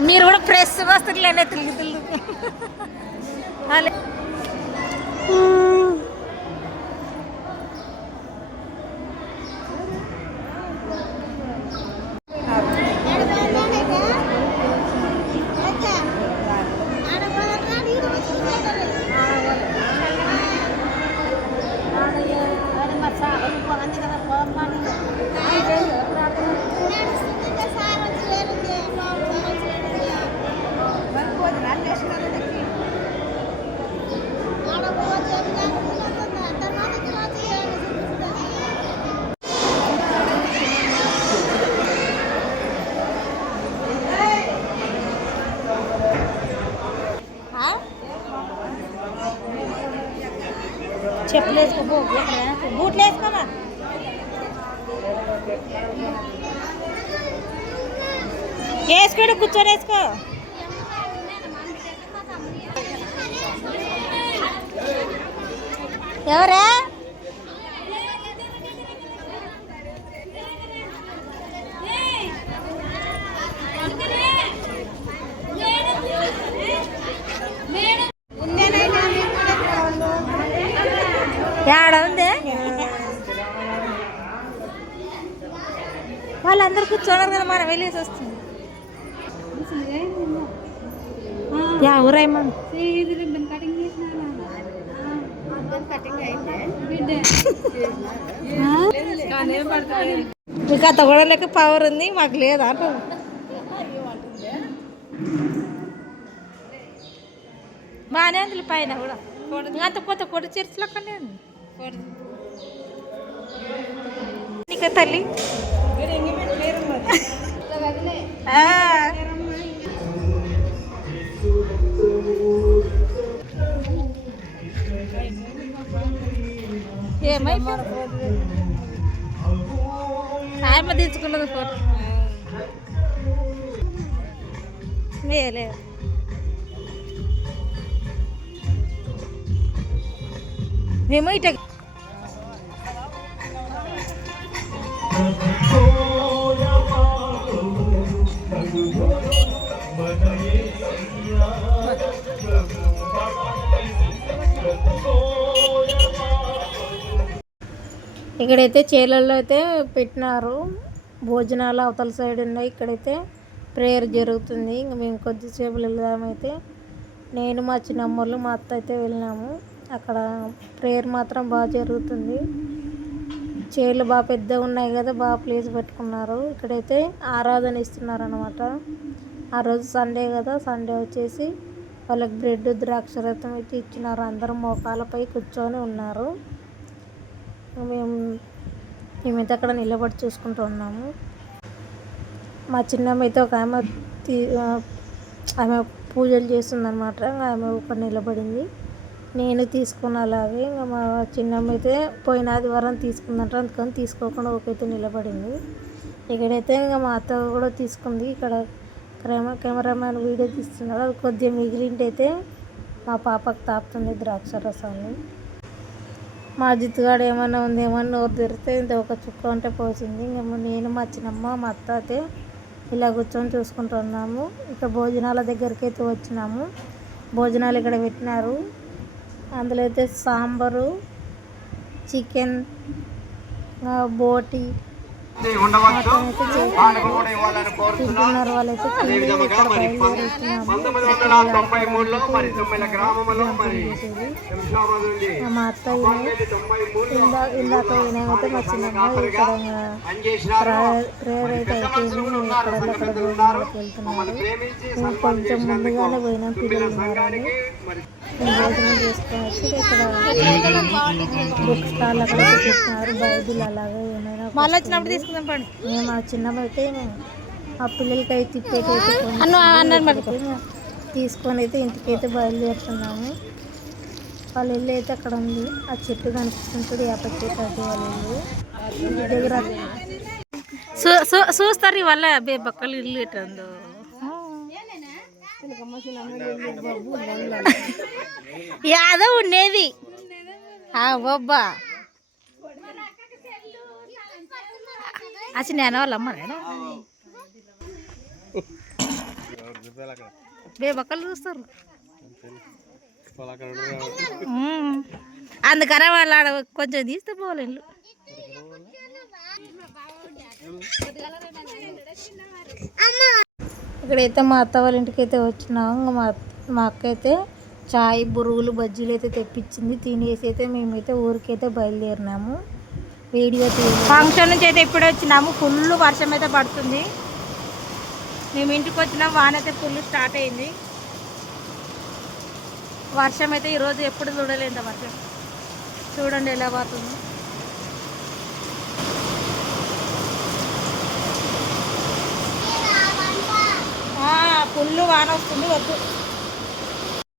మీరు కూడా ప్రెస్ వస్తుందిలేనే తిరుగుతుంది చెప్పులు వేసుకో బూట్లు వేసుకోమా వేసుకోడు కూర్చొని వేసుకో ఎవరా ఏడ ఉంది వాళ్ళందరూ కూర్చోన్నారు కదా మనం వెళ్ళేసి వస్తుంది ఊరేమో మీకు అంత కూడా లేక పవర్ ఉంది మాకు లేదా బాగానే ఉంది పైన కూడా అంత కొత్త కొట్టు చర్చలో కనే ఉంది నీకు తల్లి ఏమైపోయింది ఆయమ్మ తెచ్చుకున్నది ఫోటో లేదు మేము ఇట ఇక్కడైతే చీరలలో అయితే పెట్టినారు భోజనాలు అవతల సైడ్ ఉన్నాయి ఇక్కడైతే ప్రేయర్ జరుగుతుంది ఇంకా మేము కొద్దిసేపు వెళ్దామైతే నేను మా చిన్నమ్మలు మా అత్త అయితే వెళ్ళినాము అక్కడ ప్రేయర్ మాత్రం బాగా జరుగుతుంది చైర్లు బాగా పెద్దగా ఉన్నాయి కదా బాగా ప్లేస్ పెట్టుకున్నారు ఇక్కడైతే ఆరాధన ఇస్తున్నారు అనమాట ఆ రోజు సండే కదా సండే వచ్చేసి వాళ్ళకి బ్రెడ్ ద్రాక్షరసం అయితే ఇచ్చినారు అందరూ మోకాలపై కూర్చొని ఉన్నారు మేమైతే అక్కడ నిలబడి చూసుకుంటూ ఉన్నాము మా చిన్నమ్మ అయితే ఒక ఆమె పూజలు చేస్తుందన్నమాట ఆమె ఒక నిలబడింది నేను తీసుకున్న అలాగే ఇంకా మా చిన్నమ్మ అయితే పోయిన ఆదివారం తీసుకుందంట అందుకని తీసుకోకుండా ఒకైతే నిలబడింది ఇక్కడైతే ఇంకా మా అత్త కూడా తీసుకుంది ఇక్కడ కెమెరామ్యాన్ వీడియో తీస్తున్నాడు అది కొద్దిగా మిగిలింటైతే మా పాపకు తాపుతుంది ద్రాక్ష రసాన్ని మా జిత్తుగాడు ఏమన్నా ఉంది ఏమన్నా నోరు తెరిస్తే ఇంత ఒక చుక్క ఉంటే పోసింది ఇంకా నేను మా చిన్నమ్మ మా అత్త అయితే ఇలా కూర్చొని చూసుకుంటున్నాము ఇక్కడ భోజనాల దగ్గరికి అయితే వచ్చినాము భోజనాలు ఇక్కడ పెట్టినారు అందులో అయితే సాంబారు చికెన్ బోటి తింటున్నారు వాళ్ళైతే మా అత్తయ్య ఇందాక వినామైతే మా చిన్నమ్మ ఇక్కడ ప్రేయర్ అయితే అయిపోయింది ఇక్కడ భోజనాలకు వెళ్తున్నారు కొంచెం ముందుగానే పోయినాం పిల్లలు ఉన్నారని భోజనం చేసుకొని వచ్చి ఇక్కడ బుక్ స్టాల్ అక్కడ పెట్టిస్తున్నారు బైబిల్ అలాగే ఏమైనా మళ్ళీ వచ్చినప్పుడు తీసుకుందాం పండి మేము మా చిన్నమ్మ అయితే ఆ పిల్లలకి అయితే తిప్పేటైతే తీసుకొని అయితే ఇంటికైతే బయలుదేరుతున్నాము వాళ్ళ ఇల్లు అయితే అక్కడ ఉంది ఆ చెట్టు కనిపిస్తుంది యాప చెట్టు అది వాళ్ళ ఇల్లు ఇంటి దగ్గర చూస్తారు వాళ్ళ బక్కలు ఇల్లు ఎట్టుందో యాదవ్ ఉండేది బొబ్బా అసలు నేను వాళ్ళ అమ్మ బేబక్కలు చూస్తారు. అందుకనే వాళ్ళు ఆడ కొంచెం తీస్తే పోలేళ్ళు. ఇక్కడైతే మా అత్త వాళ్ళ ఇంటికి అయితే వచ్చినాము. ఇంకా మా అక్క అయితే చాయ్ బురుగులు బజ్జీలు అయితే తెప్పించింది. తినేసి అయితే మేమైతే ఊరికైతే బయలుదేరినాము. వీడియో ఫంక్షన్ నుంచి అయితే ఇప్పుడే వచ్చినాము. ఫుల్ వర్షం అయితే పడుతుంది. మేము ఇంటికి వచ్చినాము, వాన అయితే ఫుల్ స్టార్ట్ అయింది. వర్షం అయితే ఈరోజు ఎప్పుడు చూడలేదు వర్షం. చూడండి ఎలా పోతుంది. ఫుల్ వాన వస్తుంది. వద్దు